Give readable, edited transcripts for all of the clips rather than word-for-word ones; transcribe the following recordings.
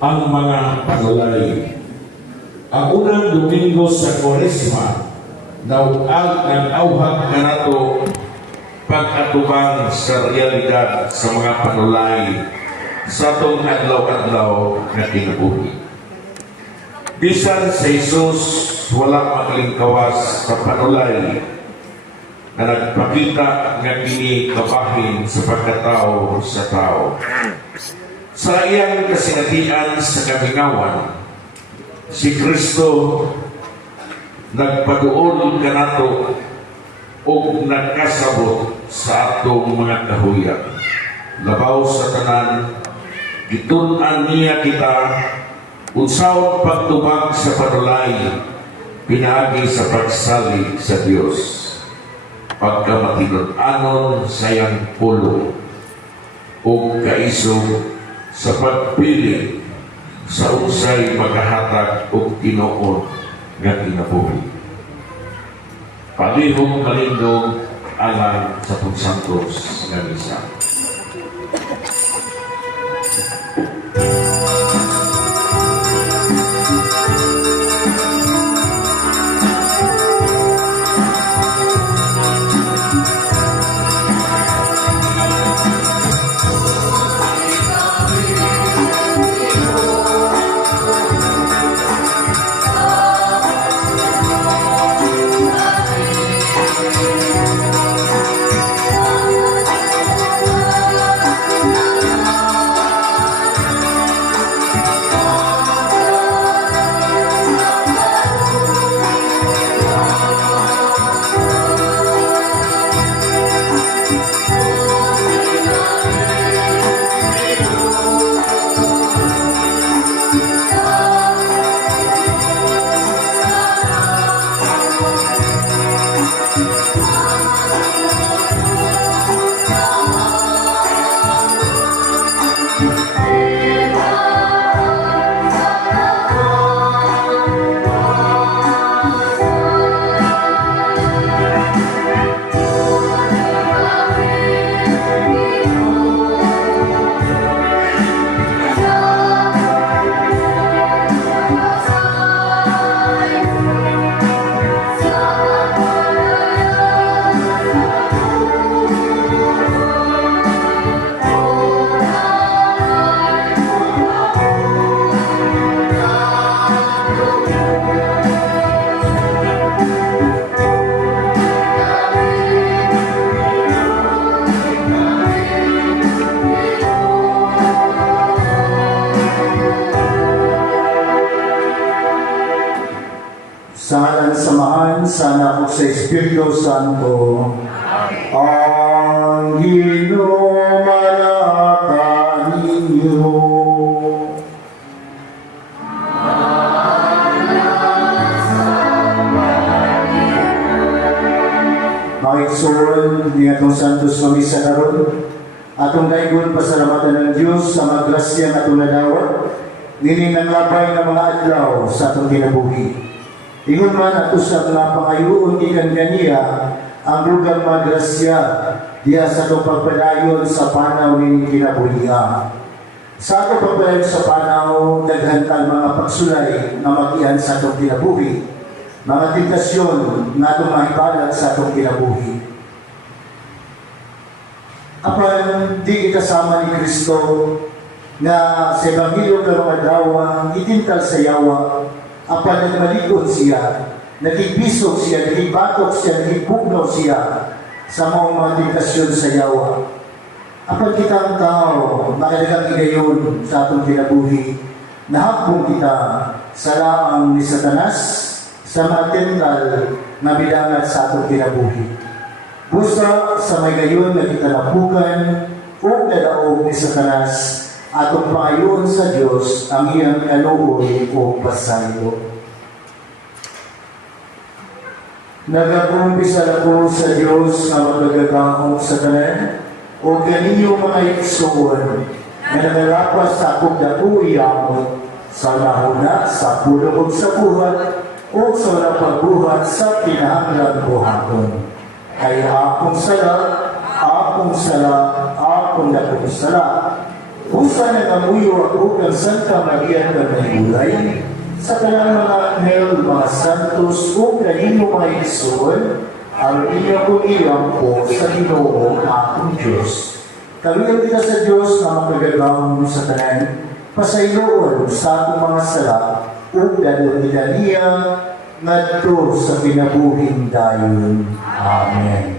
ang mga panulay. Ang unang Domingo sa Kwaresma, nag-auhag na nato pag-atubang sa realidad sa mga panulay sa itong adlaw-adlaw na kinabuhi. Bisan sa Jesus, walang makalingkawas sa panulay na nagpakita nga kini kabahin sa pagkatao sa tao. Sa iyang kasinatian sa kamingawan, si Kristo nagpaduol kanato o nagkasabot sa atong mga kahuyang. Labaw sa tanan, gitun-an niya kita unsawang pagtubag sa panulay, pinaagi sa pagsalig sa Dios, pagkamatinud-anon sa iyang pulo, o kaisog sa pagpili sa unsay maghahatag o tinuod nga kinabuhi. Palihog kalindog alang sa pagsantos nga misa. Sa ngalan ng samahan, sa anak sa Espiritu Santo, ang ginumanata ninyo. Makiksuon ni atong Santos Mamisa karon, atong daigon pasalamatan ng Diyos sa mga grasya nga atong nadawat, nini ng labay ng mga adlaw sa atong kinabuhi. Ingon man ato sa mga pangayoon ikan ganiya ang dugang magrasya diya sa itong pagpadayon sa panaw ni kinabuhian. Sa itong pagpadayon sa panaw, daghantang mga pagsulay na mag-iyan sa itong kinabuhi, mga tentasyon na itong mahibalat sa itong kinabuhi. Apan di ikasama ni Kristo na sa Ebanghelyo karong adlaw itintal sa yawa, apan nagmalikod siya, nagibisog siya, nagibatok siya, nagibugnaw siya sa mga tentasyon sa yawa. Apan kita ang tao, makalagang igayon sa atong kinabuhi, nahakbong kita sa laang ni Satanas, sa mga tental na bilangat sa atong kinabuhi. Busa sa may gayon na kita napukan, o nadaog ni Satanas, atong pangayoon sa Diyos ang iyang kaluoy o pasayo. Nagakumpisa ako sa Diyos na magagagahong sa tanan o ganinyo mga iksuon na nangalapas sa akong dakuiyamot sa lahuna, sa pulong sa buhat o sa walang pagbuhat sa pinahanglang buhaton. Kaya akong sala, akong dakong sala, Usa na kamuyo ako ng Santa Maria ng Nagulay, sa talang mga anghel, mga santos, o kanino mga Isul, ang inyo kong ilampo sa Ginoo akong Diyos. Kaluyan kita sa Diyos na magagawang sa tanan, pasayloon sa atong mga sala, o gano'n nila niya, ngadto sa pinabuhing dayon. Amen.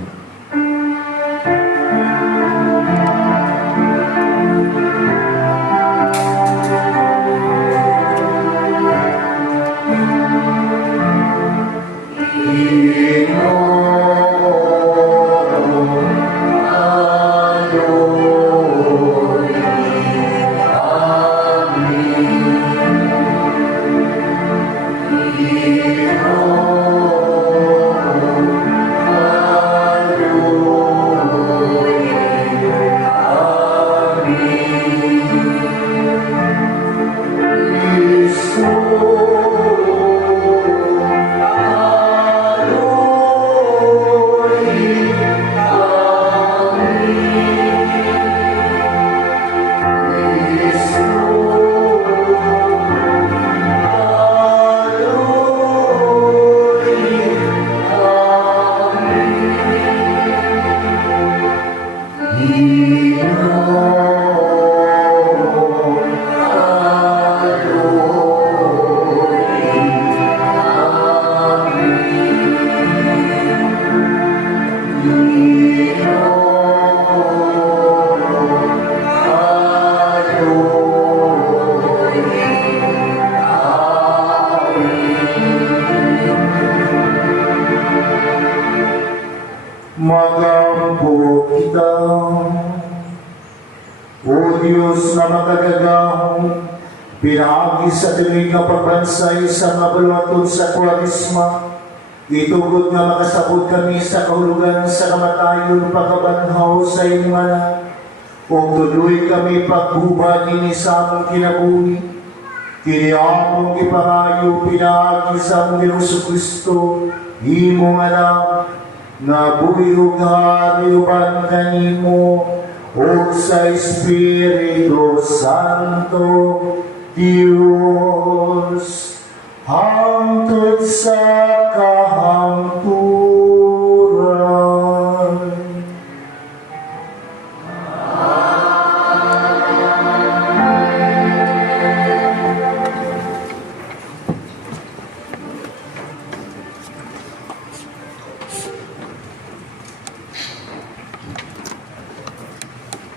Magampo kita, O Diyos na magagagahong, pinahagi sa tinig na pagbansay sa mga balwatod sa Kwarisma, itugod nga makasabot kami sa kahulugan sa kamatayon pagkabanhaw sa imana, o tuloy kami pagbubad ni sa among kinabuhi, kini among ipangayo pinahagi sa among Diyos Kristo, imong anak, nga buyog hariuban kanimo o sa Espiritu Santo Diyos hangtod sa kahangturan.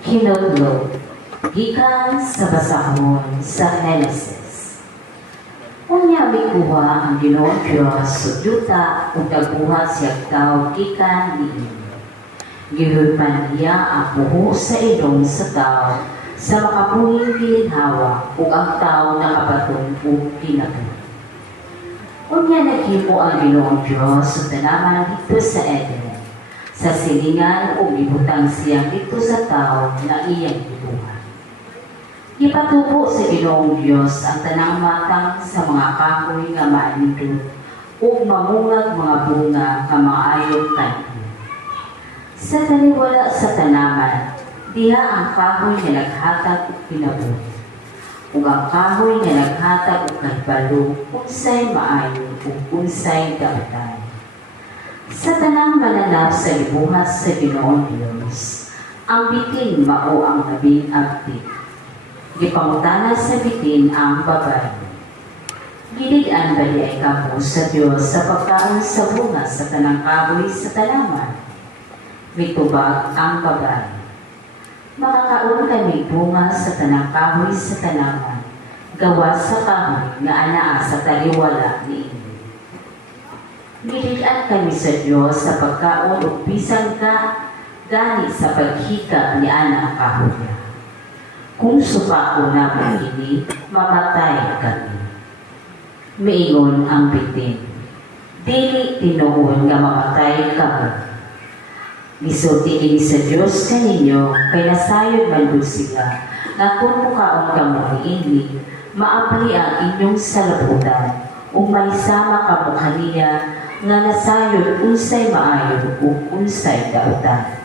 Hinudlo, gikan sa basahon sa Genesis. Unya mikuha ang Ginoong Diyos sudyuta ug nagbuhat siya tao gikan niini. Gihudman niya ang buho sa ilong sa tao sa makabuhing gilinhawa ug ang tao nakapatong ug kinabuhi. Unya naghimo ang Ginoong Diyos sa tanaman dito sa Eden. Sa silingan o ibutang siya dito sa tao na iyang gibuhat. Ipatubo sa Ginoong Diyos ang tanang matang sa mga kahoy nga maanindot o mamungag mga bunga nga maayong tanim. Sa taliwala sa tanaman, diha ang kahoy nga naghatag o kinabuhi. Ug ang kahoy nga naghatag o kahibalo unsay maayo o unsay daotan. Sa tanang mananap sa libuhat sa Ginoong Diyos, ang bitin mao ang labing abdi. Gipangutana sa bitin ang babae. Gilidan bali ay kamo sa Diyos sa pagkaon sa bunga sa tanang kahoy sa tanaman. Mitubag ang babae. Makakaon kami bunga sa tanang kahoy sa tanaman, gawa sa kahoy nga anaa sa taliwala ni Ino. Gilian kami sa Diyos sa pagkaon o bisan ka gani sa paghika ni Ana ang kahoy. Kung supako namin ini, mamatay kami. Miingon ang bitin, dili tinuon nga mamatay kami. Gisulti ini sa Diyos kaninyo, kay nasayod man sila, na kung mukaon kamo ini, maapli ang inyong salabutan, o may sama kamo kaniya, nga nasayod unsay maayo o unsay dautan.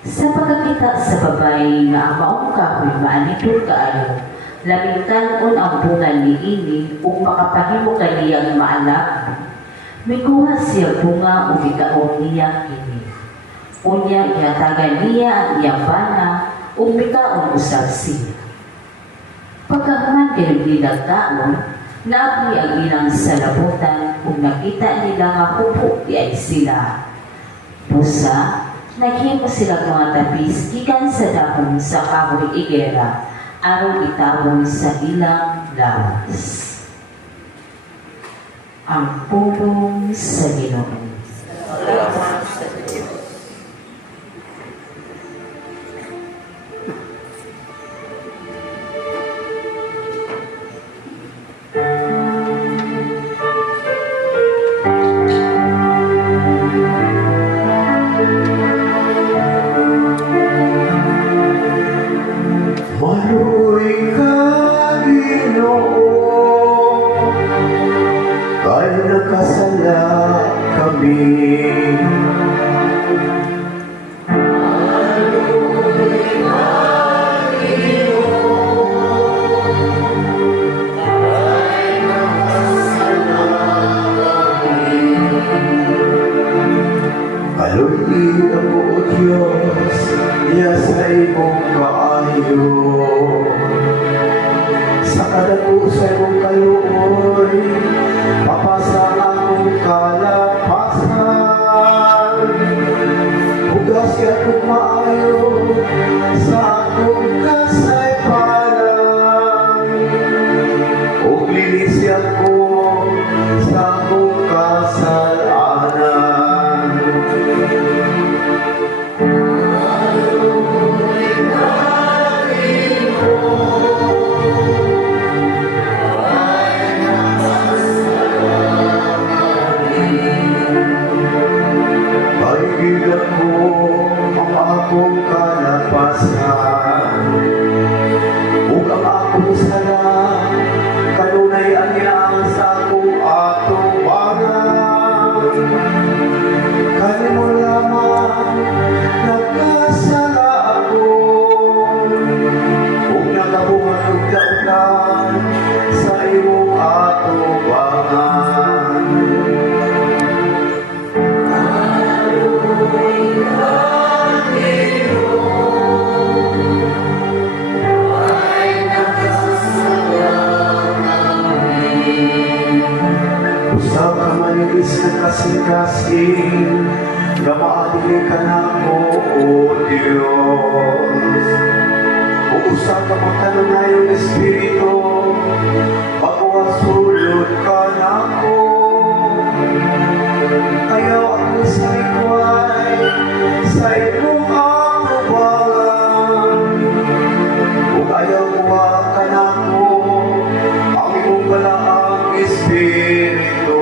Sa pagkakita sa babay nga ang maong kahoy maanitod kaayo, lamingtan-on ang bunga ni ini ug makapahimo kaniyang maalak. Mikuha siya bunga ug ikaon niya kini. Unya ihatagan niya ang iyang bana ug mikaon usab siya. Pagkahuman kinagdilag taon, naabli ang ilang salabutan ug nakita nila nga hubo di ay sila. Busa, naghimo sila mga tapis gikan sa dahon sa kahoy igera aron itawon sa ilang lawas. Ang pulong sa Ginoo. Maluoy ka, Ginoo, kay nakasala kami. Kaluy ang o Diyos, niya sa imong kaayo. Sa kadako sa imong kaluoy, papasa akong kalapasan. Hugas ka kong maayo sa akong kasaypanan. Ug linis ako sa akong kasalanan. Kaibigan ko ang akong kalapasan, ug ang akong sala, kanunay anyang sa akong atubangan. Kanimo lamang nagkasala ako, ug nakabuhat og dautan sa imong atubangan. Usap ka manilis na kasing-kasing, gamaadili ka na mo, O Diyos. O usap ka magtanong Espiritu, pagwasulod ka na ko. Ayaw ako sa ikway, sa imong atubangan. O ayaw kuha ka na ko, ang imong balaang Espiritu.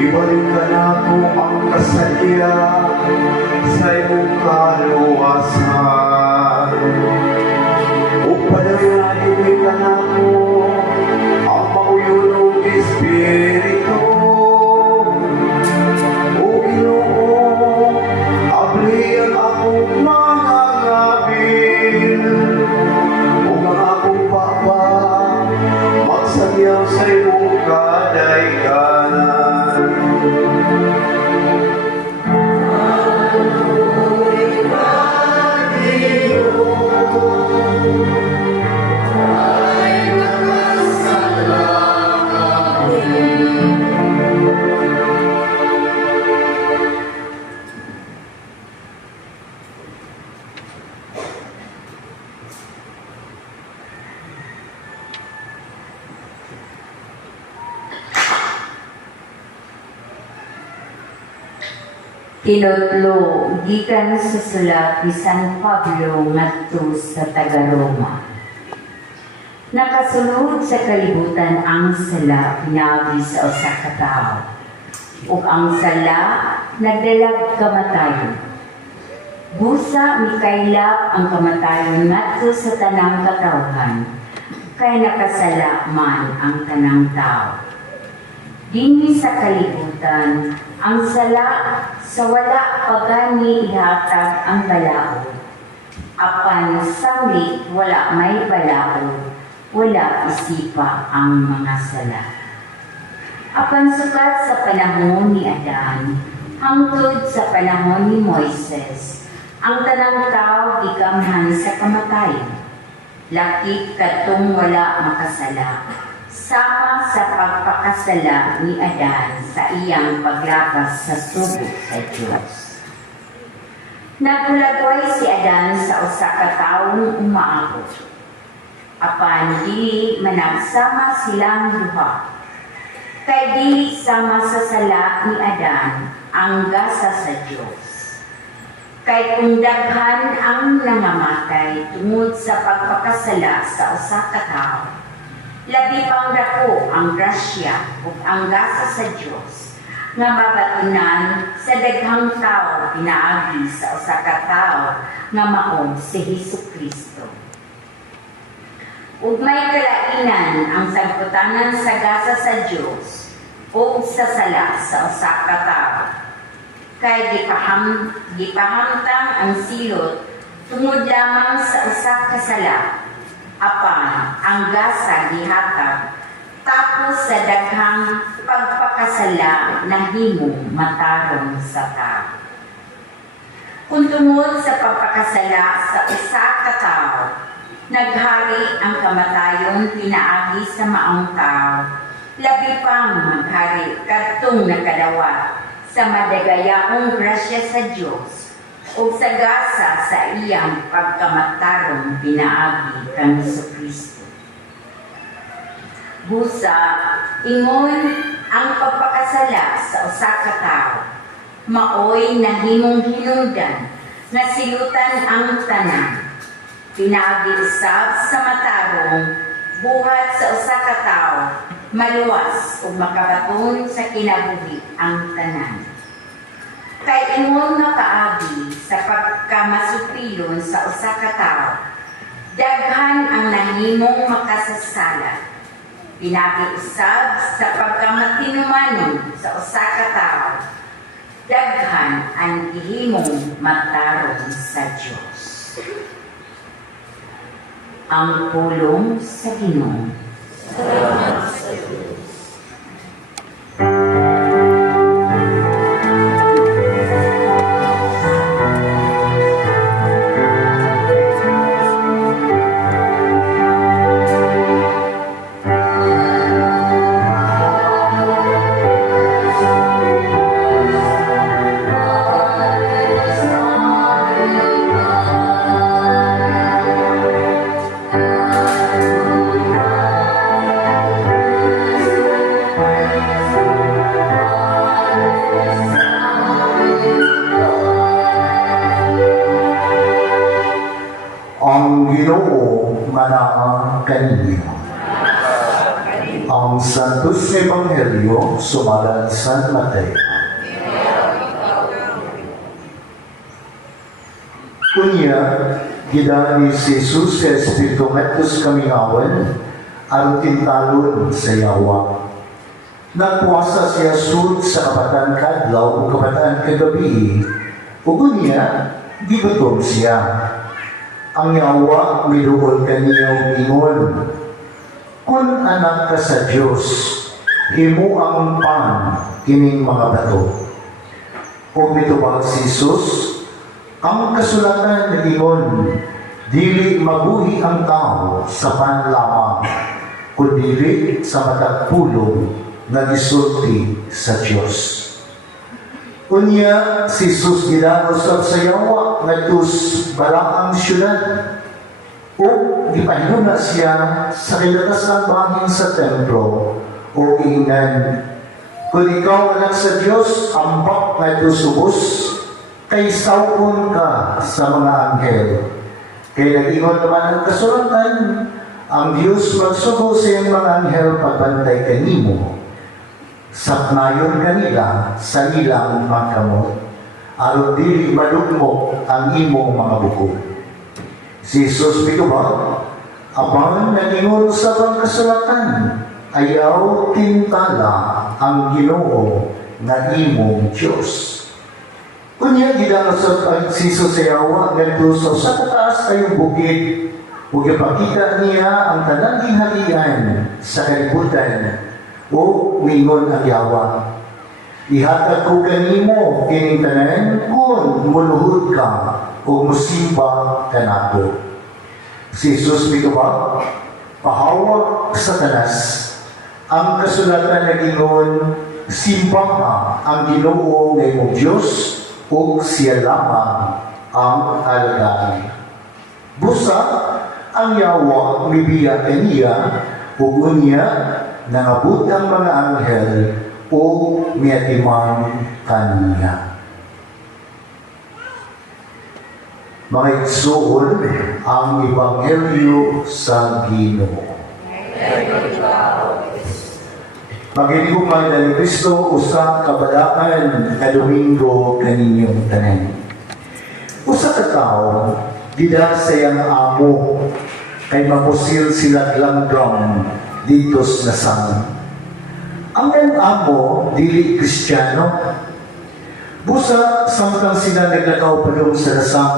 Ibalik ka na ko ang kasalya sa imong kaluwasan. Upadayon ka na ko ang mauyulong Espiritu. O Ginoo, abli ang akong mga gabil, o ang akong papa, magsagyaw sa imong kadaykanan. Tinutlo, gikan sa sulat ni San Pablo ngadto sa taga-Roma. Nakasulod sa kalibutan ang sala pinaagi sa usa ka tawo. Ug ang sala nagdalag kamatayon. Busa mikaylap ang kamatayon ngadto sa tanang katawhan, kay nakasala man ang tanang tao. Dinhi sa kalibutan, ang sala sa wala pagani ihatag ang balaod. Apan sanglit wala may balaod, wala isipa ang mga sala. Apan sukat sa panahon ni Adan, hangtod sa panahon ni Moises, ang tanang tao gikamhan sa kamatayon. Lakit katong wala makasala, sama sa pagpakasala ni Adan sa iyang paglabas sa sugo sa Diyos. Nagulagway si Adan sa usa ka taong umaabot. Apan dili managsama silang duha. Kay dili sama sa sala ni Adan ang gasa sa Diyos. Kay kung daghan ang nangamatay tungod sa pagpakasala sa usa ka tawo, labi pang dako ang grasya ug ang gasa sa Dios nga mabatunan sa daghang tawo pinaagi sa usa ka tawo nga mao si Hesukristo. Ug may kalainan ang sagputanan sa gasa sa Dios ug sa sala sa usa ka tawo. Kay gipahamtang ang silot tungod lamang sa usa ka sala, apan ang gasa gihatag tapos sa daghang pagpakasala nahimong matarong sa tao. Kung tungod sa pagpakasala sa usa ka tawo, naghari ang kamatayon pinaagi sa maong tao, labi pang maghari kadtong nakadawat sa madagayaong grasya sa Diyos o sa gasa sa iyang pagkamatarong pinaagi kang Hesukristo. Busa, ingon ang pagpakasala sa usa ka tawo, maoy nahimong hinungdan nga silutan ang tanan. Pinaagi usab sa matarong buhat sa usa ka tawo, maluwas o makabaton sa kinabuhi ang tanan. Kay ingon nga paagi sa pagkamasupilon sa usa ka tawo, daghan ang nahimong makasasala. Pinagi usab sa pagkamatinumanon sa usa ka tawo, daghan ang gihimong matarong sa Dios. Ang pulong sa Ginoo. Salamat sa Diyos. Ang Santos Ebanghelyo sumalat San Mateo. Kunya, gidani si Jesus sa Espiritu ngadtos kamingawan aron tintalon sa yawa. Nagpuasa siya sud sa kabataan kadlaw o kabataan kagabi, ug kunya gigutom siya. Ang yawa miduol kaniya ingon, kung anak ka sa Diyos, himo ang pan kining mga bato. O mitubag si Jesus, ang kasulatan nagingon, dili mabuhi ang tao sa pan lamang, kundi sa matagpulong na gisulti sa Diyos. Unya, si Jesus gidanosab sa yawa ngadtos balaang syudad. O gipahinuna siya sa kilatasang bangin sa templo o ingnan. Kung ikaw anak sa Diyos, ambak ngadtos ubos, kay sawon ka sa mga anghel. Kay nag-ingon naman ang kasulatan, ang Diyos magsugo sa iyang mga anghel pagbantay kanimo. Saknayon kanila sa ilang magkamot. aron dili madugmok ang imong mga bukod. Si Jesus bituba, apan nagingon sa pangkasulatan, ayaw tintala ang Ginoo nga imong Diyos. Kunya gidarasot ang si Jesus sa yawa ngadto sa kataas kayong bukid, ug ipakita niya ang tanang ginhalian sa kalibutan o mingon ang yawa. Ihatag ko kanimo kining tanan kung muluhod ka o musimba kanako. Si Jesus bituba, pahawak sa tanas. Ang kasulatan na gingon, simbaha ang Ginoo nga imong Diyos o siya lamang ang alagay. Busa ang yawa mibiya kaniya ug unya nangabot ang mga anghel o miatiman kaniya. Mga igsoon ang Ebanghelyo sa Ginoo. Paghiligumay ni Kristo usa ka balakan nga Domingo kaninyong tanan. Usa ka tawo dida sa iyang amo kay mapusil sila langgam dito sa nasan. Ang iyang amo dili Kristiyano. Busa samtang sila naglakaw pa doon sa nasan,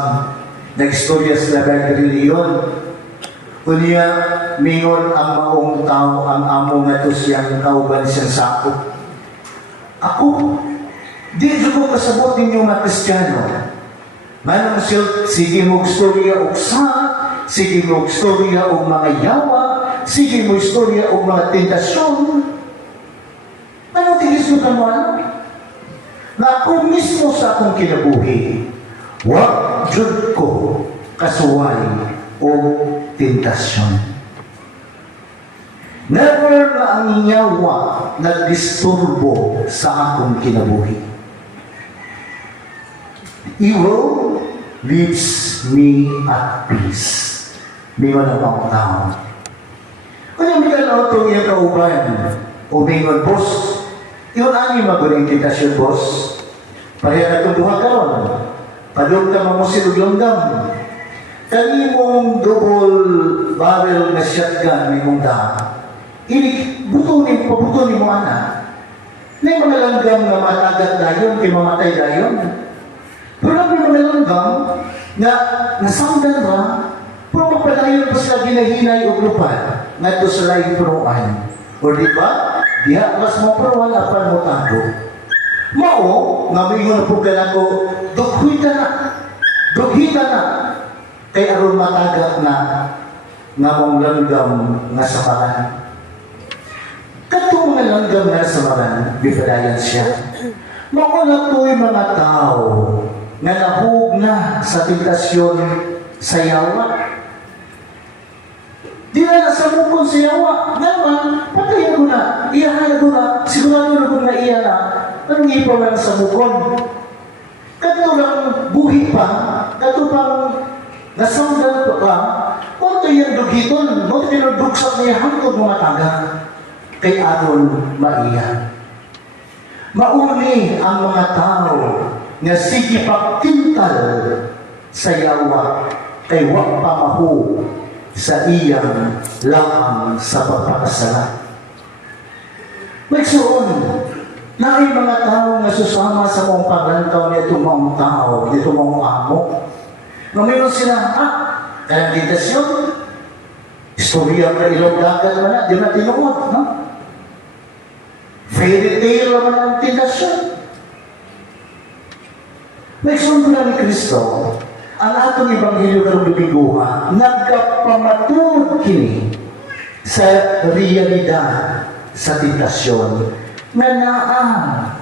nagstorya sila ng reliyon. Kunya, mingon ang maong tao, ang amo nga to siyang kauban siyang sakop. Ako, di ko kasabot ninyo mga Kristiyano. Manang siya, sige mo istorya og sa, sige mo istorya og mga yawa, sige mo istorya og mga tentasyon. Ano tilis mo kamo? Na ako mismo sa akong kinabuhi, wag jud ko kasuway o tentasyon. Never na ang yawa nagdisturbo sa akong kinabuhi. Evil leaves me at peace. Mingon ang mga tao. Kung yung mikalaw ito yung kauban, o mingon, boss, yun ang yung maguling tentasyon, boss. Pareha na itong buha karon. Padung ka mamusilog langgam. Kani mong double barrel na shotgun may mong daan. Pabutunin mo anak. May mga langgam na matagat dayon, kay mamatay dayon. Pero may mga langgam na nasanggan ba, pero magpadayon pa sila ginahinay o lupa na ito sa laing punuan. O di ba? Diha, mas mapuruan apan mo tago. Mao, nga may na po ko, dughita na. Kay aron matagak na nga mong langgam nga samaran. Katong mga langgam nga samaran, bifadayan siya. Mauna to'y mga tao nga nahug na sa tentasyon sa yawa. Di na nasa mukon sa yawa. Naman, patayin ko na, iyahan ko na, sigurado na ko na iya na, anong ipa man sa mukon? Kato lang buhi pa, kato pang nasanggan ko ka, kung yung dugiton, kung pinudugsak niya hangtod mga taga, kay aron maiya. Mauni ang mga tao nga sige pagtintal sa yawa, kay wak pa mahu sa iyang lang sa pagpakasala. Magsuon, na ay mga tao nga susama sa mong paglantaw nito mong tao, nito mong amo, ngayon sila, kaya tentasyon, istorya ka ilong dagat naman na, di na tinuot, no? Fairy tale naman ang tentasyon. Nagsunod na ni Kristo, ang atong Ebanghelyo karong Domingo, nagkapamatud kini sa realidad sa tentasyon na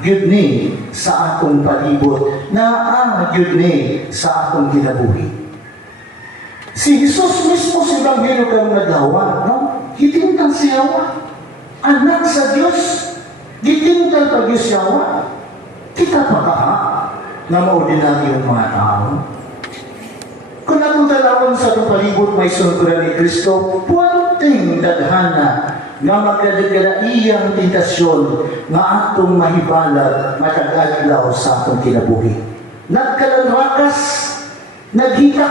gyud ni sa atong palibot, gyud ni sa atong kinabuhi. Si Jesus mismo sa Ebanghelyo karong nagawa, no? Gitintal siya, anak sa Diyos, gitintal pa Diyos siya, kita pa ka, na maordinaryong mga tao. Kung atong dalawang sa atong palibot may sunturan ni Kristo, puwanting daghana nga magkadagala iyang tentasyon nga atong mahibalag matag-adlaw sa atong kinabuhi. nagkalanrakas, naghita.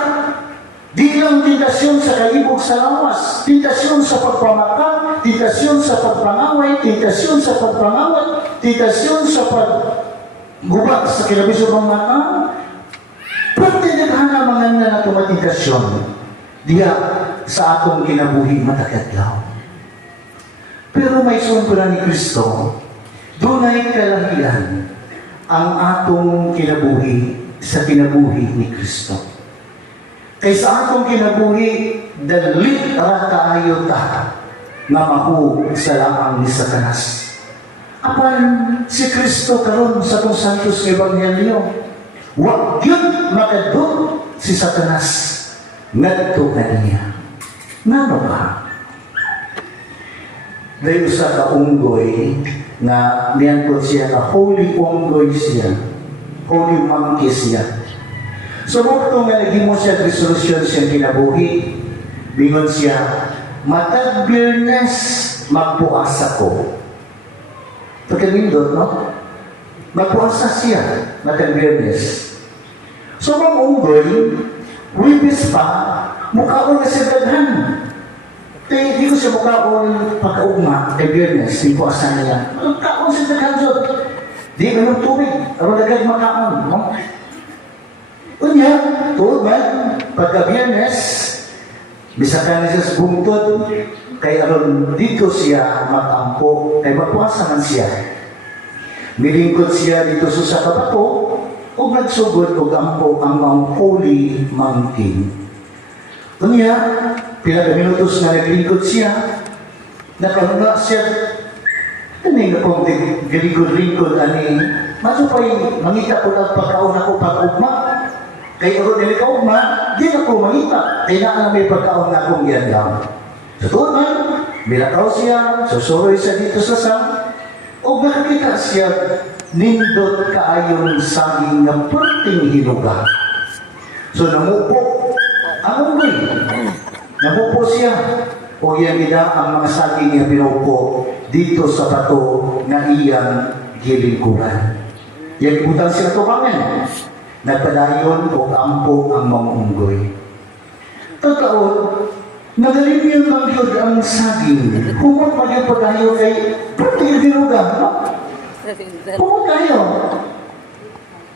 Di lang tentasyon sa kalibog sa lawas, tentasyon sa pagpamakal, tentasyon sa pagpangaway, tentasyon sa pagpangawat, tentasyon sa paggubak sa kinabisog ng mata. Pagtinaghan ang mga na tumatentasyon, diya sa atong kinabuhi matakadlaw. Pero may sumpira ni Kristo, dunay kalahian ang atong kinabuhi sa kinabuhi ni Kristo. Kaysa atong kinabuhi, dalit ra kaayo ta nga mahu sa lamang ni Satanas. Apan si Kristo karon sa itong Santos Ebanghelyo, wag yun makadto si Satanas ngadto kaniya. Ngano ba? Dahil sa kaunggoy na niyan siya na holy unggoy siya, holy monkey siya. So, kung nalagin mo siya resolusyon siya kinabuhi, bingon siya, matag Biyernes, magpuasa ko. Pagkalindot, no? Magpuasa siya, matag Biyernes. So, mga unggoy, wibis pa, mukhaon na siya daghan. Kaya di ko siya mukhaon pagkaugma, kay Biyernes, di po asan niya. Mukhaon siya daghan dyan. Di ganun tubig, aron agad makaon, no? Unya, tuod man, pagka-Biyernes, bisakan niya sa bungtod, kay aron dito siya mag-ampo, kay magpuasa man siya. Milingkod siya dito sa kabato, o nagsugod o ampo ang mga holy mountain. Unya, pinaka-minutos na naglingkod siya, nakalunga siya, kaning na pong galigod-lingkod, ani, matupay, mangita ko ng pagkaon ako pag-ugma, kaya kung nilikaugma, di na po mangita. Kaya na may pagkaon na akong yan lang. Sa tuod man, bilakaw siya, susuroy siya dito sa sang, o nakakita siya, nindot kaayon saging na perting hinuga. So namupo, ang unggoy, namupo siya, o yan nila ang mga saging niya pinupo dito sa bato na iyang gilingkuran. Yan ibutang sila tumangan. Nagpadayon o ampo ang mga unggoy. Totoo, nagalimyon ang yun ang saging. Humot mag yung pagkayo kay perting dinuga, no? Humot kayo.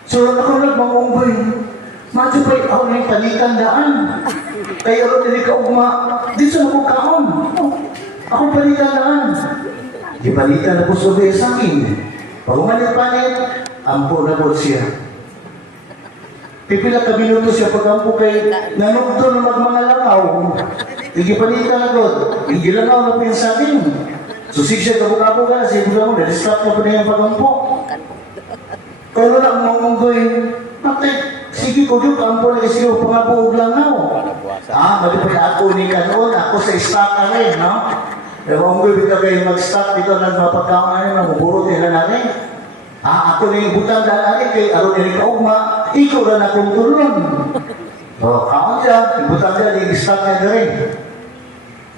So, nakulag mga unggoy. Madyo pa'y ako na yung palitan daan. Kaya ako nilikaugma, di sa mabugkaon. Ako palitan daan. Di palitan na po sa saging. Pag umanit-panit, ampo na po siya. Pipila ka minuto siya pag-ampo kay nanugto na mga langaw. Igipalitan na doon. Igilangaw na po yung saging. Susig siya kabukabo ka, siguro mo, na-distract na po na yung pag-ampo. Kaya wala ang mga unggoy, matay, sige ko doon, kampo na siya, pangabuog langaw. Malipay ako ni Kanon, ako sa stock na rin, no? Pero unggoy, bita kayo mag-stock dito, nagmapagkaon na mabuburot nila na rin. Ako na yung butang daan kay aron ni kaugma, ikaw na akong tulong. So, kaon siya, ibutang niya, i-start niya na rin.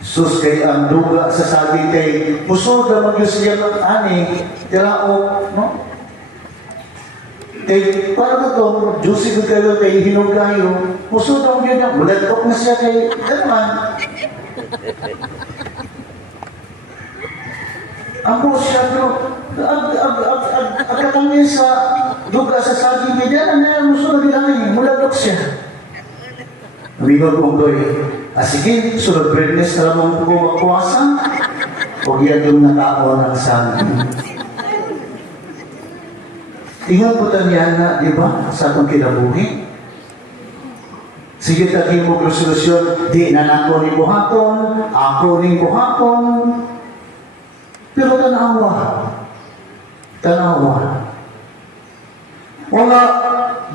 Sus kay ang duga sa sabi kay pusod na mag-yus niya ng ani, tirao, no? Kay, para ko to, juicy ko kayo kay hinog kayo, pusod na mag-yun niya, buladok na siya kay, gano'n. Ang boss siya, pero agkatangin sa duga sa saging niya, ano yan, muso na bilangin, muladok siya. Amigod unggoy, sige, sunod Biyernes na lang ko magpuasa, o yan yung nakaon ng saging. Tingnan po niya na, di ba, sa itong kinabuhi. Sige, tagin mo resolusyon, di na nako ni buhaton, ako ni buhaton. Pero tanawa. Wala,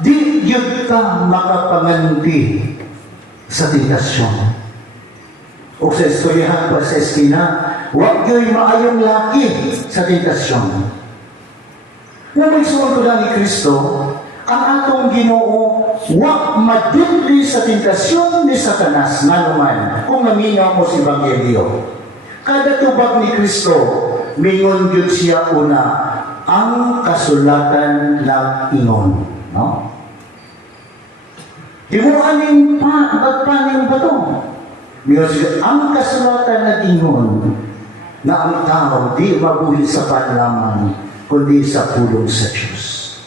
di yun ka makapanganti sa tentasyon. O sa istoryahan pa sa eskina, huwag yo'y maayong laki sa tentasyon. Nung may suwan ko na ni Kristo, ang atong Ginoo, huwag madindi sa tentasyon ni Satanas na naman kung naminaw mo si Evangelyo. Kada tubag ni Kristo, mingon yun siya una, ang kasulatan na ingon. No? Di mo aning magpaning ba ito? Ang kasulatan na dingon na ang tao di mabuhi sa panlaman kundi sa pulong sa Diyos.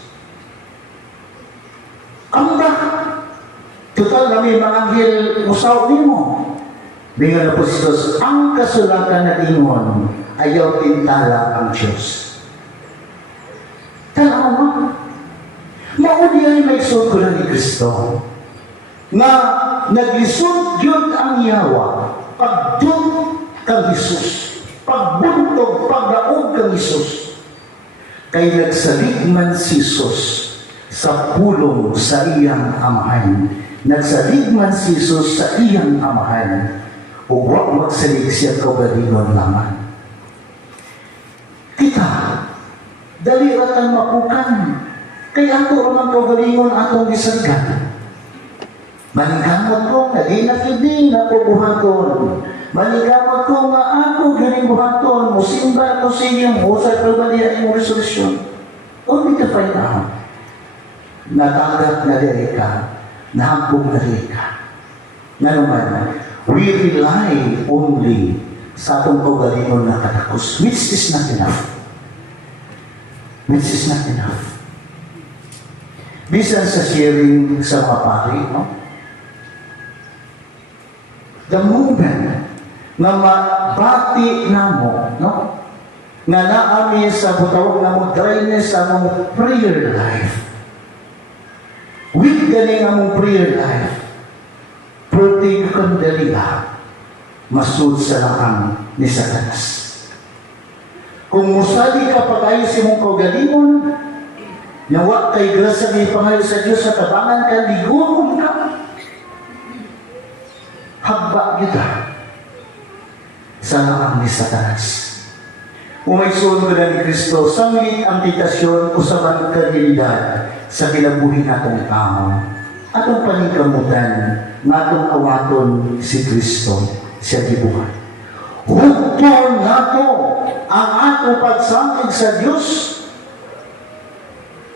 Ang ba? Total na may mga anghel musaw mo. Bingan na po si Diyos, ang kasulatan na dingon ayaw pintala ang Diyos. Tanaw mo. Mauni ay may sugulan ni Kristo na naglisod yun ang yawa pagdun kang Isus, pagbuntog, pagdaog kang Isus, kay nagsaligman si Isus sa pulong sa iyang amahan. Nagsaligman si Isus sa iyang amahan, o huwag magsalig siya kaugalingon lamang. Kita, dali ratang mapukan, kaya ato ramang kaugalingon atong gisagkan. Manigamot ko nga di nakibing na po buhaton. Manigamot ko nga ako galing buhaton. Musimba ko sa iyong usay pagbalia yung resolusyon. Only to find out. Natanggap na rin ka. Nahambong na rin ka. Nga naman, we rely only sa atong kaugalingon na katakos, which is not enough. Which is not enough. Bisan sa sharing sa mga pari, no? The moment na mabati na mo, no? Nga naami sa butawag na mo dryness sa mong prayer life. With galing among prayer life, protig kang daliha, masud sa lakang ni Satanas. Kung musali ka pag-ayos sa mong kaugalingon, nawa kay grasa ni pangayo sa Diyos sa tabangan ka, ligurong ka, habba kita sa lakang ni Satanas. Umaysun ko na ni Kristo, sanglit ang titasyon o sa magkagilidad sa kilabuhin natong tao. Atong paningkamutan, natong awaton si Kristo sa gibuhat. Hugton nato ang atong pagsangig sa Diyos.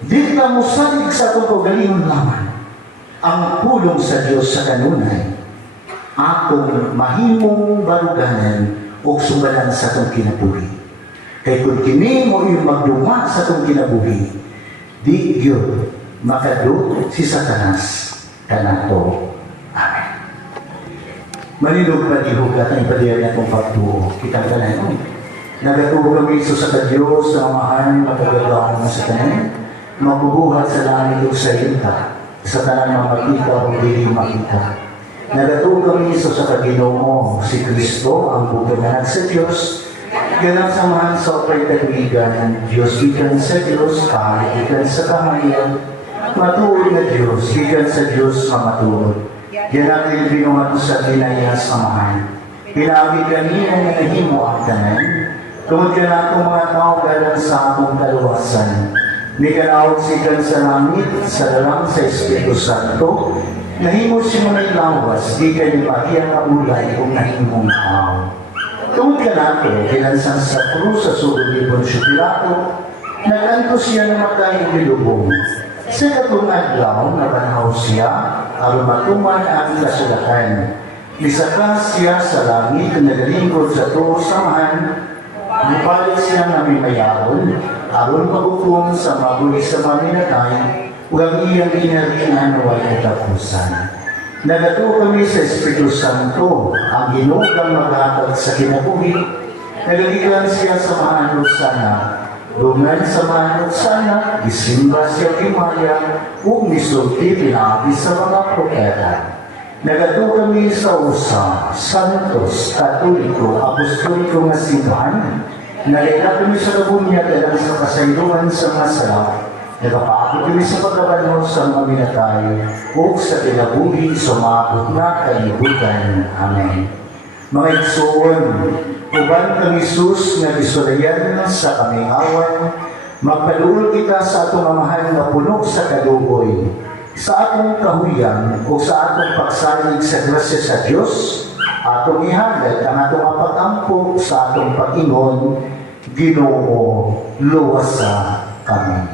Di ka mo salig sa atong kaugalingon lamang. Ang pulong sa Diyos sa kanunay, atong mahimong baruganan o subalan sa atong kinabuhi. Kaya kung kini mo yung magduma sa atong kinabuhi, di yun makadot si Satanas kanato. Amen. Manilog pa dihog at ang ipadiyan na kong pagtuo. Kita ka na yun. Nagatuho kami sa Diyos sa amahan magagawang na sa tanan, mabubuhat sa langit o sa inta, sa tanan makita o hindi makita. Nagatuho kami sa Ginoo si Kristo, ang buganag sa Diyos, ganang samahan sa opay tagligan, Diyos ikan sa Diyos, kahit ikan sa kahayan, matuod na Diyos, ikan sa Diyos mamatuod. Yan natin binuhat sa kinayas samahan. Pinamig kanina na nahimo ang tanan, tungod ka na itong mga tao galang sa akong kaluwasan. May kanawag sikan sa langit, sa dalang sa Espiritu Santo, nahimo siya mga lawas, di ka ni Maria na ulay kung nahimong tao. Tungod ka nato, kinansan sa krus sa sulod ni Poncio Pilato, naganto siya na matay bilubong. Sa katong adlaw, nabanhaw siya, arumatuman ang kasulatan. Misaka siya sa langit, nagalingkod sa to samahan, mupalik siya na may mayaon, aron magukom sa mabuhi sa paminatay, huwag iyang inarinan o ay katapusan. Nagato kami sa Espiritu Santo, ang ginugang maghatag sa kinabuhi, nagalikan siya sa maanod sana, dungan sa maanod sana, isimba siya kimaya, ug misulti pinabi sa mga propeta. Nagato kami sa usa, santos, katoliko, apostoliko nga simbahan, nalila kami sa kabunya dalang sa kasayruhan sa masarap, nagapakot kami sa pagkabanho sa mga minatay, o sa kinabuhi sa maabot na kalibutan. Amen. Mga igsoon, uban kang Isus nga gisulayan sa kamingawan, magpaluol kita sa atong amahan na puno sa kalugoy, sa atong kahuyan o sa atong pagsalig sa grasya sa Diyos, atong ihagad ang atong apatampo sa atong pag-ingon, Ginoo, luwasa kami.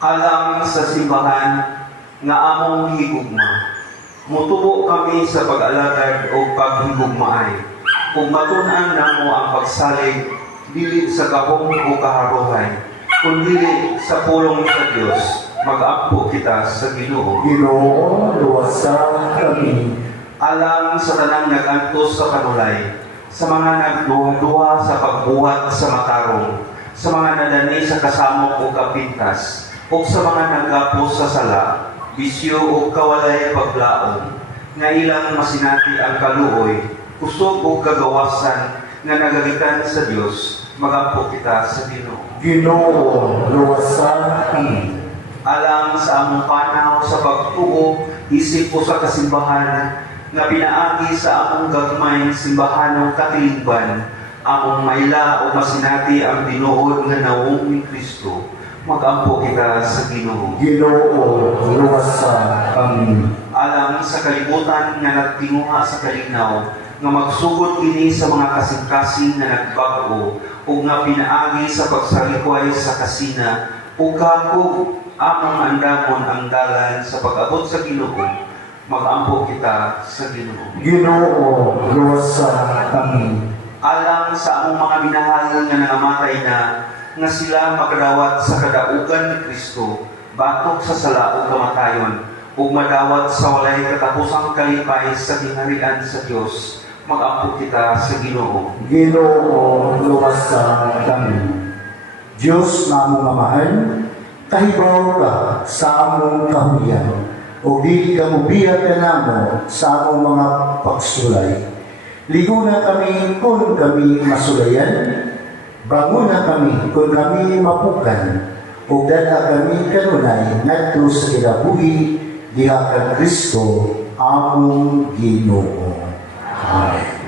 Alang sa simbahan nga among higugma, mutubo kami sa pag-alagad o paghigugmaay, kung matun-an namo ang pagsalig dili sa gahom o kaharuhay, kundi sa pulong sa Dios. Mag-ampo kita sa Ginoo. Ginoo, luwasan kami. Alang sa tanang nag-antos sa kanulay, sa mga nagduha-duha sa pagbuhat sa matarong, sa mga nadani sa kasamok o kapintas, o sa mga nagapos sa sala, bisyo o kawalay paglaom, nga ilang masinati ang kaluoy, kusog o kagawasan nga nagagikan sa Dios. Magampo kita sa Ginoo. Ginoo, luwasan kami. Alang sa among panaw sa pagtuo, isip o sa kasimbahan, nga pinaagi sa among gagmay simbahanong katilingban, among maila o masinati ang tinuod nga nawong ni Kristo. Magampo kita sa Ginoo. Ginoo, luwasan kami. Alang sa kalibutan nga nagtinguha sa kalinaw, nga magsugod kini sa mga kasing-kasing na nagbago, o nga pinaagi sa pagsalikway sa kasina, o kakog among andamon ang dalan sa pag-abot sa Ginoo. Mag-ampo kita sa Ginoo. Ginoo, luwasan kami. Alang sa among mga minahal nga nangamatay na, nga sila makadawat sa kadaugan ni Kristo, batok sa sala o kamatayon, ug madawat sa walay katapusang kalipay sa gingharian sa Dios. Mag-ampo kita sa Ginoo. Ginoo, luwasan kami. Diyos na among mamahal, kahibaw ka sa among kahuyan, o di ka mubiyag ka namo sa among mga pagsulay. Ligo na kami kung kami masulayan, bango na kami kung kami mapukan, o dala kami kanunay ngadto sa kinabuhi diha kang Kristo among Ginoo. Amen.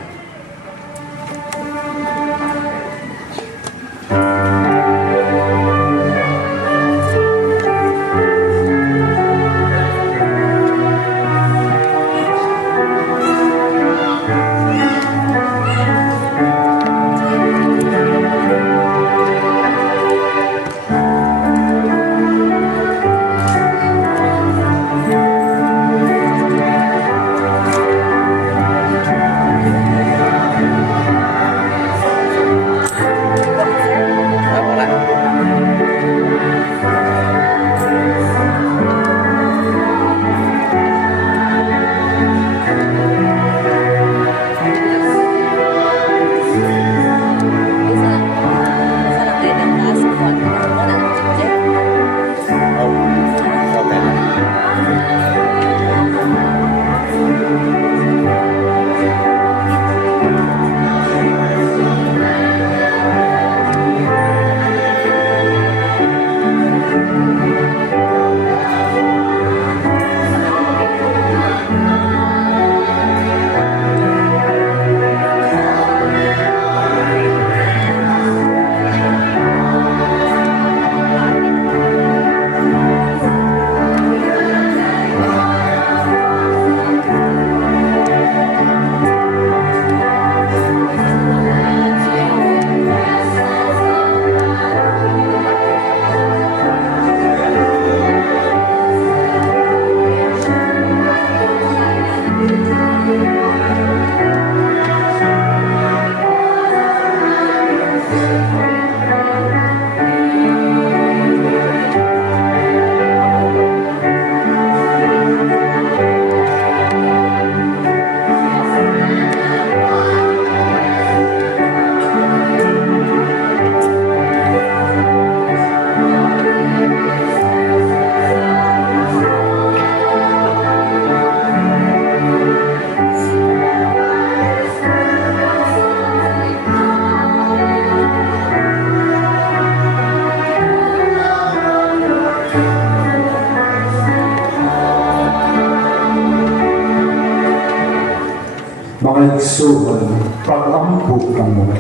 Mga igsuon, pag-ampo kamo,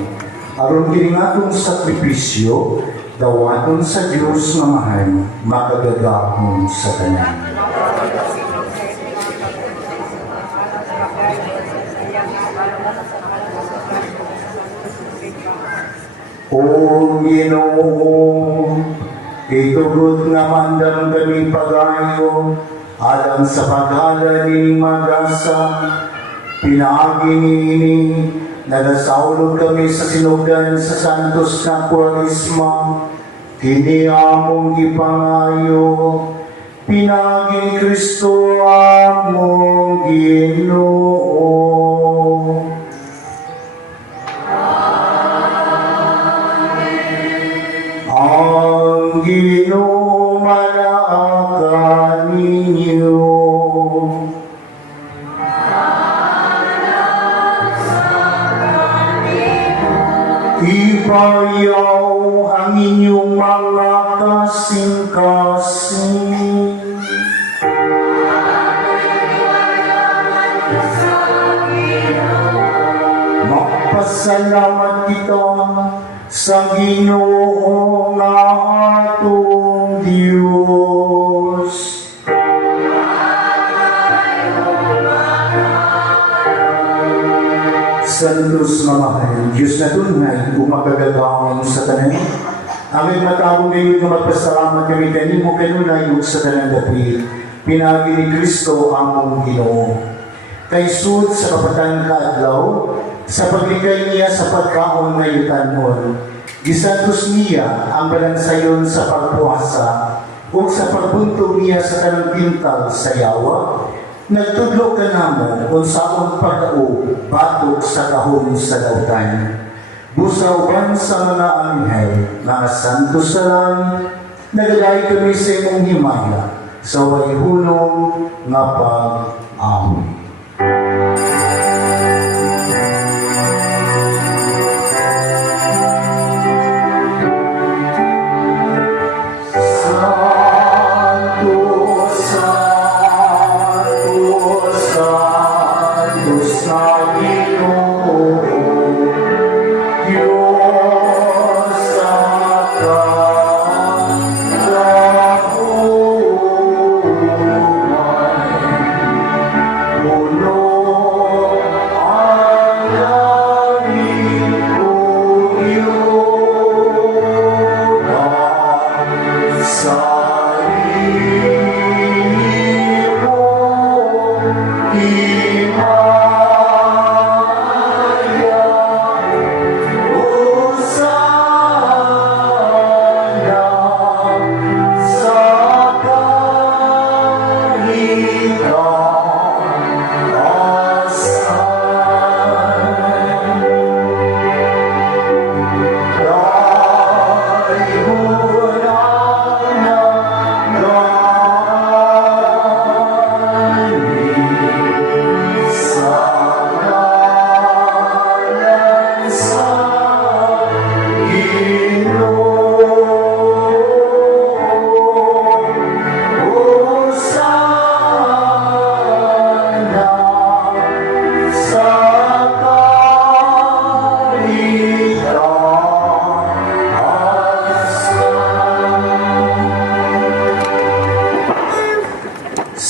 aron kini atong sakripisyo, dawaton sa Dios nga mahal, makagagahon sa tanan. O Ginoo, Itugot nga mandam kami pagayo, alang sa paghala ni magasa, pinaagi ni nagasaulog kami sa sinugan sa santos na Kwaresma, kiniamong ipangayo, pinaging Kristo among Ginoo. Ang Ginoo manaakan ninyo. Ipayaw ang inyong mga kasing-kasing. Magpasalamat kita sa Ginoo nga atong Diyos. Santos mamahal, Diyos na tunay, umagagagawan sa tanan. Aming matawag ngayon na magpasalamat kami kanimo kanunay ug sa tanan dapit. Pinagi ni Kristo among Ginoo. Kay sud sa kapatang kaadlaw, sa pagligay niya sa pagkaon nga yutanmon, gisantos niya ang balansayon sa pagpuasa ug sa pagbuntog niya sa tanang pintal sa yawa. Nagtudlo ka namo kung saon pagdao batok sa kahon sa dautan. Busauban sa mga anghel, mga santos sa langit, nagalay kami sa imong himaya sa way hulong nga pag-awi.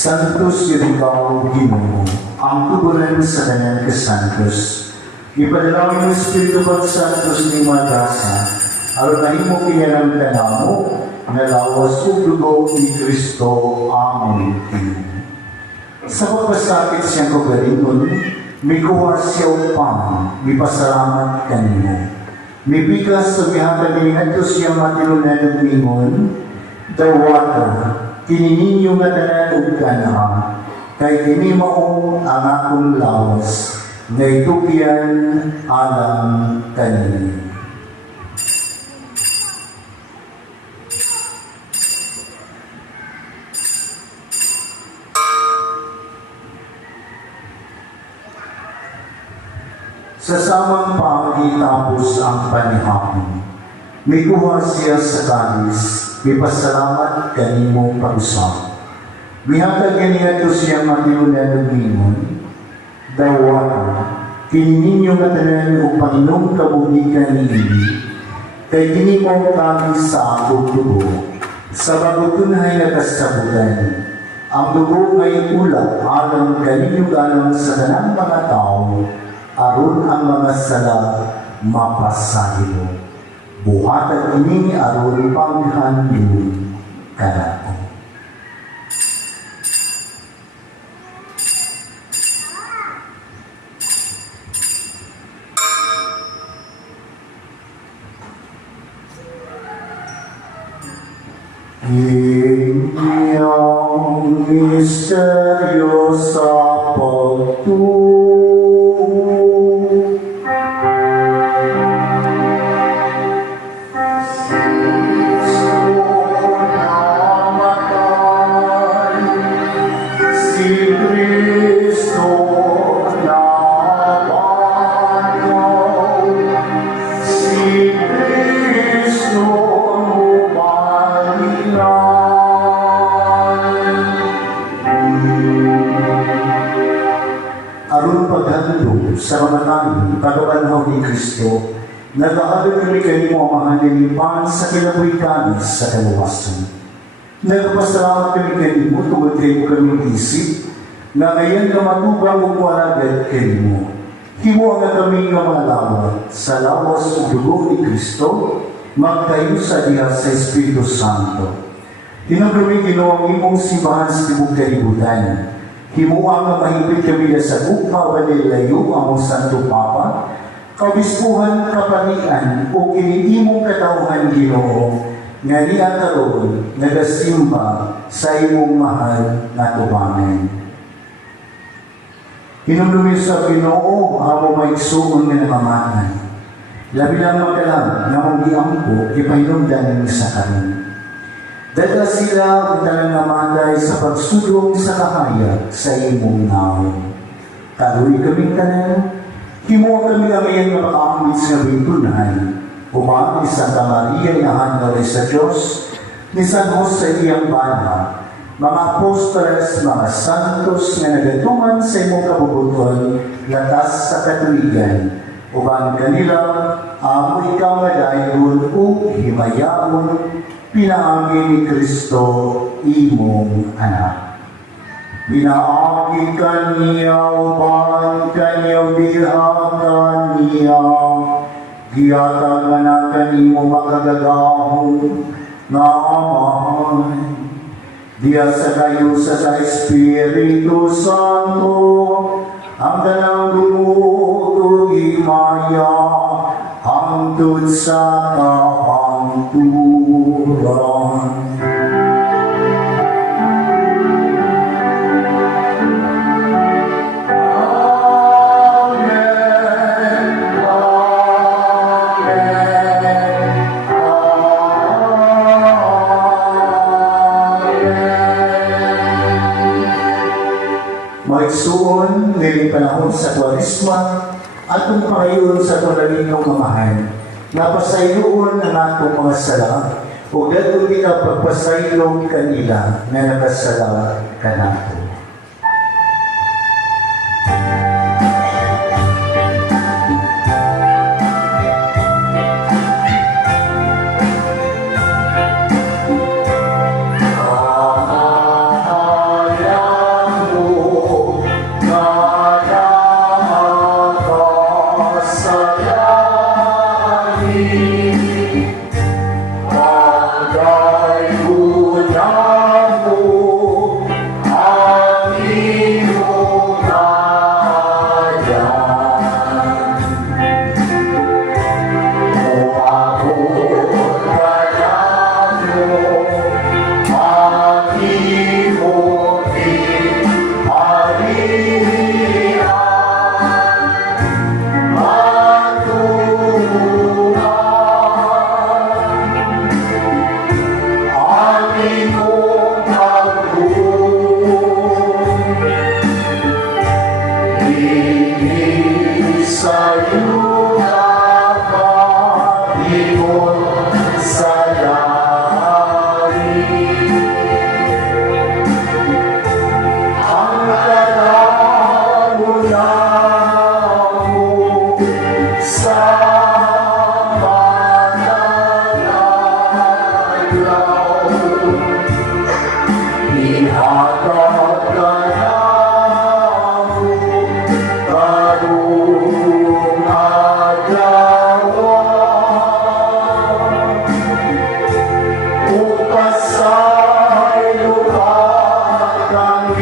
Santos Iribaw Ginoo, ang tugunan sa kanyang kasantos. Ipadalawin ng Espiritu Pagsantos ni Magasa, aron na himo kinaramdaman mo, na lawas ug dugo ni Kristo among Ginoo. Sa pagpasakit siyang kagalingon, mikuha siya upang mipasalamat kanimo. Mibigas sa mihatag ni ngadto siya matilunan ng lingon, dawata, kinininyo nga tanan ug kanha, kay kini mao ang akong lawas, nga itukyan alang kanino. Sa samang pagitapos ang panihapon, mikuha siya sa kalis, mipasalamat kanimo pag-usap. Mihatag ganiya siya matilunan ng lingon, dawata, kini ninyo katanan o Panginoong kabuhikan ninyo, kay kini mo kalis sa akong dugo, sa bagutunhay na kasabutan, ang dugo ngay ulat alang kaninyo galang sa tanang mga tao, aron ang mga sala mapasahilo. Buhatan ini aron panghandun kanako. Inyong misteryo sa pagtuo, si Kristo nabanaw, si Kristo aron paghandog sa kamatayon pagkabanhaw ni Kristo, nag-aalok kami kanimo ang mga nilipan sa kinabuhi sa kaluwasan. Nagpasalamat kami kanimo tungod kayo kami isip, na ngayon na matubang o walagad kanimo. Himo nga kami nga malawat sa lawas o dugo ni Kristo, magkayo sa diha sa Espiritu Santo. Tinagawin Ginoo ang imong simbahan sa tibok kalibutan. Himuang nga mahigpit kami sa gugma walilayo ang Santo Papa, kabispuhan kapanian o kiniimong katauhan Ginoo, nga niya karon nagasimba sa imong mahal na tubangan. Hinumdumi sa Ginoo amo maigsuon nga namamahan. Labi lang magkalam na mong giampo ipahinumdan sa karon. Dala sila ang talang namatay sa pagsudong sa kahayag sa imong naon. Kaluy kaming tanan, himo kami kami ang makakamit sa bintunan, umami sa Maria na handal sa Diyos, ni San Jose iyang bana, mga apostoles, mga santos na nagatuman sa imong kabubuton, latas sa katuligan, ubang kanila, amo ikaw nga dayon o himayaon, pinaagi ni Kristo imong anak. Pinaagi kaniyaw ban kaniyaw diha kaniyaw, giyata nga na kanimo makagagahong nga amahan. Diya sa kayo sa Espiritu Santo, ang ganang lumuto himaya, hangtod sa kahangturan. Maigsuon ngayon panahon sa Kwaresma at kung pangayon sa tulalinaw mamahan, napasayloon ang atong mga sala o gano'n din ang pagpasaylong kanila na nakasala kanato.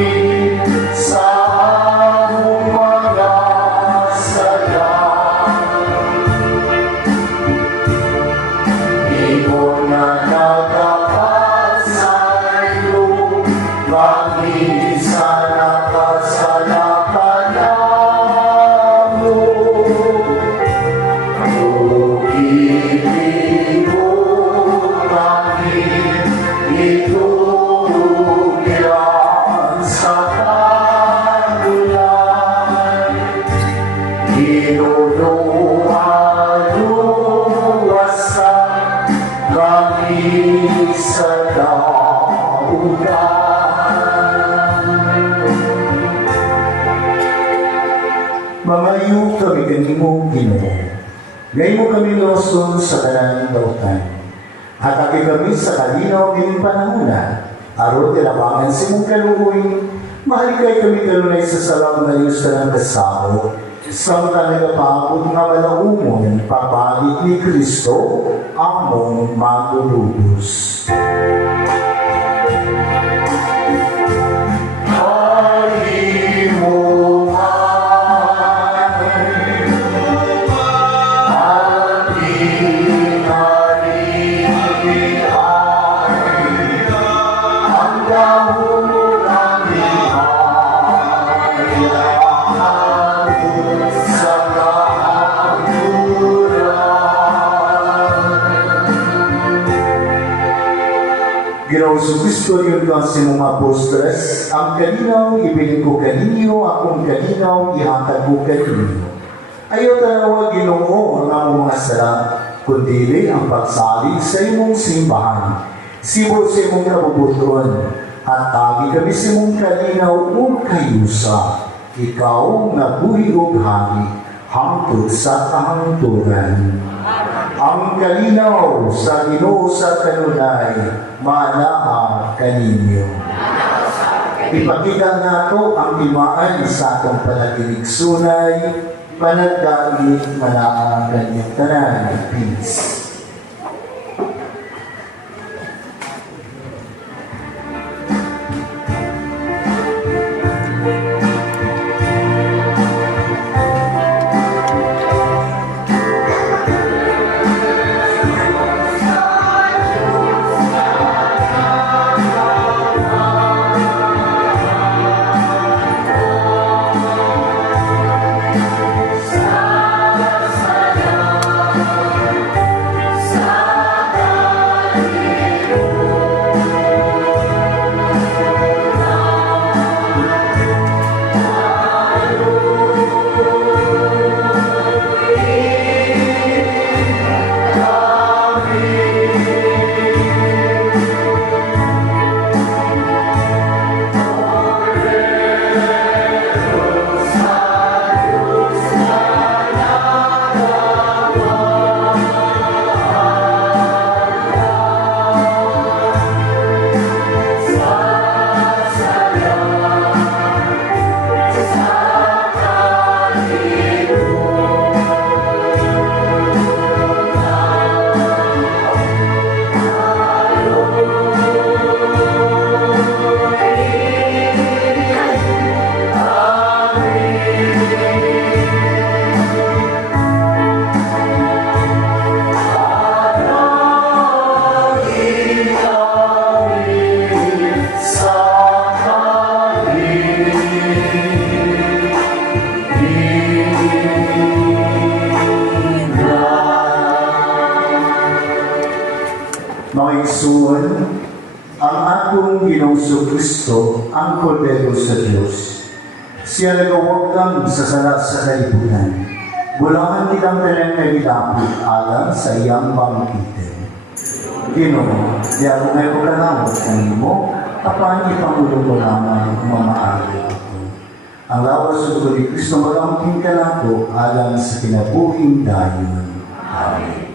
amin sa among mga sala. Imo na nagapasaylo, kami sa nakasalapan mo. Ibigin mo kami itulungan sa kagulan. Inuluwa-luwasan kami sa daungan. Mamayo kami kanimo, Ginoo. Ngayon mo kami loson sa tanan dautan. Hatagi kami sa kalinaw ng panahuna. Aron tinabangan si mong kaluoy. Mahalikay kami kanunay sa salam na Diyos ka ng kasao. Samtang nagapagod nga malaumon, pabalik ni Kristo, among magulubos. Ginoong Kristo yun kang si mga apostoles, ang kalinaw ibiling ko kaninyo, akong kalinaw ihatag ko kaninyo. Ayaw tanawa Ginoo ang among mga sala, kundi ang pagsalig sa imong simbahan. Sibo sa imong kabubuton, at tagi kami sa imong kalinaw o kayusa. Ikaw na buhi o hari, hangtod sa kahangturan. Ang kalinaw sa Ginoo sa kanunay, maanaha kaninyo. Ipakita nato ang timaan sa atong panaginig sunay, panagdait manaa kanyang tanan. Peace. Mga igsuon, ang atong Ginoong Kristo ang kordero sa Diyos. Siya nagawagkang sa sala sa kalibutan. Bulangan nilang talang nagilapit alam sa iyang pangkitin. Ginoo, di ako ngayon kalamot kanimo, kapan ipangulong ko lamang mamaari ako. Ang lawas sa dugo ni Kristo magamping ka na ko alam sa kinabuhing dayon. Amen.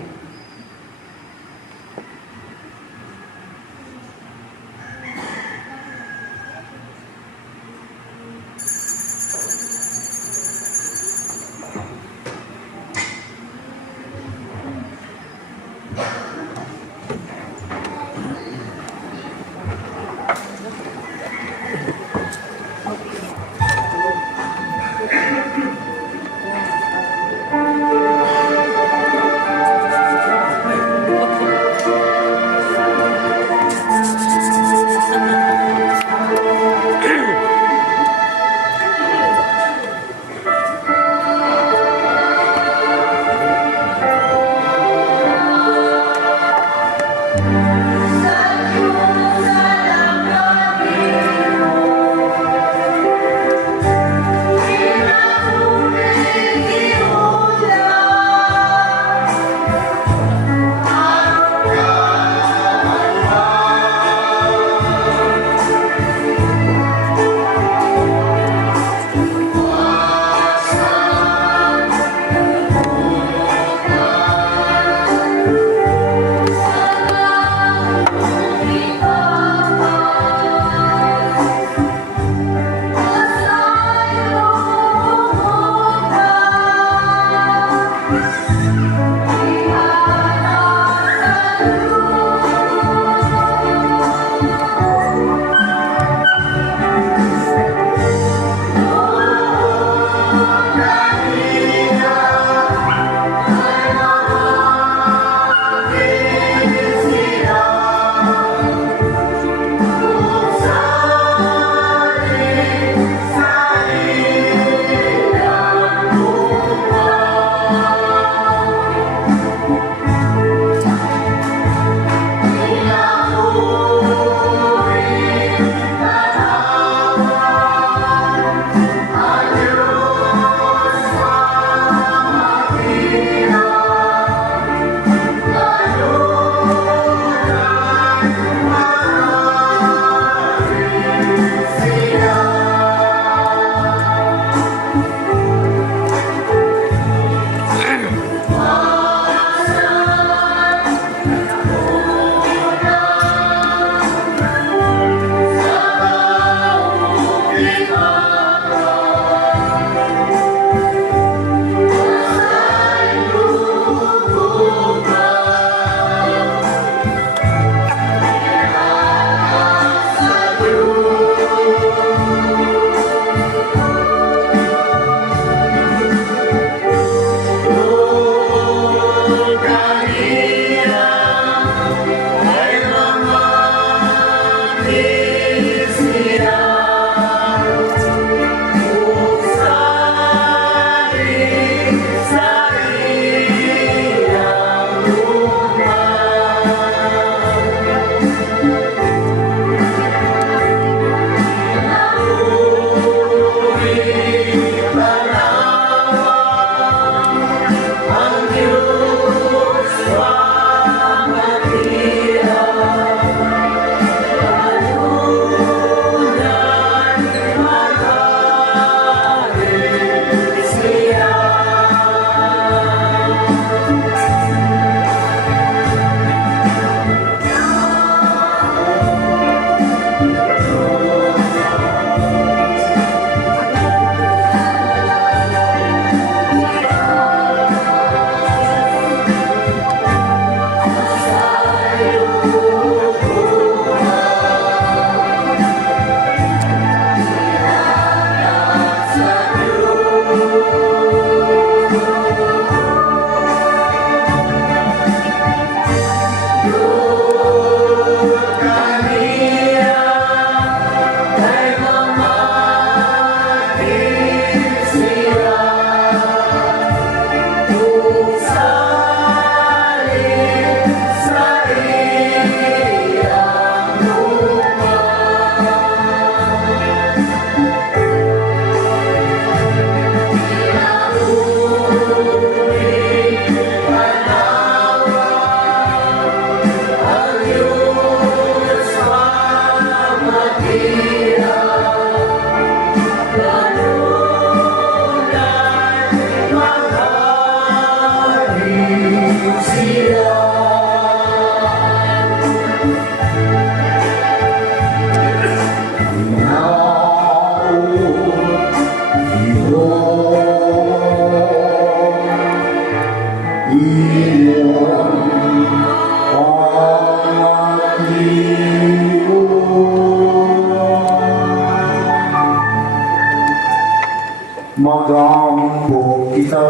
magampo kita.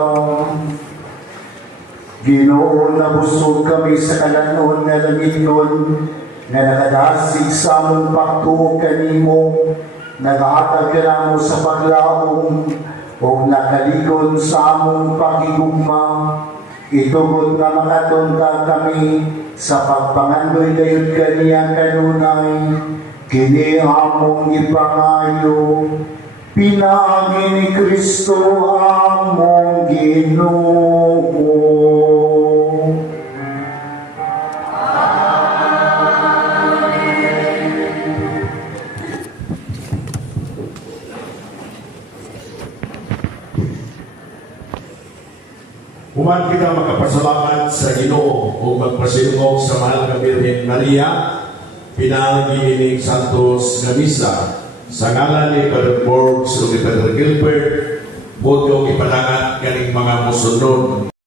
Ginoo, nabusog kami sa kalanon nga langitnon, nga nakadasig sa among pagtuo kanimo, nagahatag ka namo sa paglaom, o nakaligon sa among pagigugma. Itugod nga makatunta kami sa pagpangandoy gayud kaniya kanunay, kini among ipangayo, pinaagi ni Kristo among Ginoo. Human kita makapasalamat sa Ginoo o magpasilong sa mahal nga Birhen Maria, pinaagi ining Santos nga misa, sa ngalan ni Padre Borgs o ni Padre Gilbert, boto ipalangat kaning mga musunod.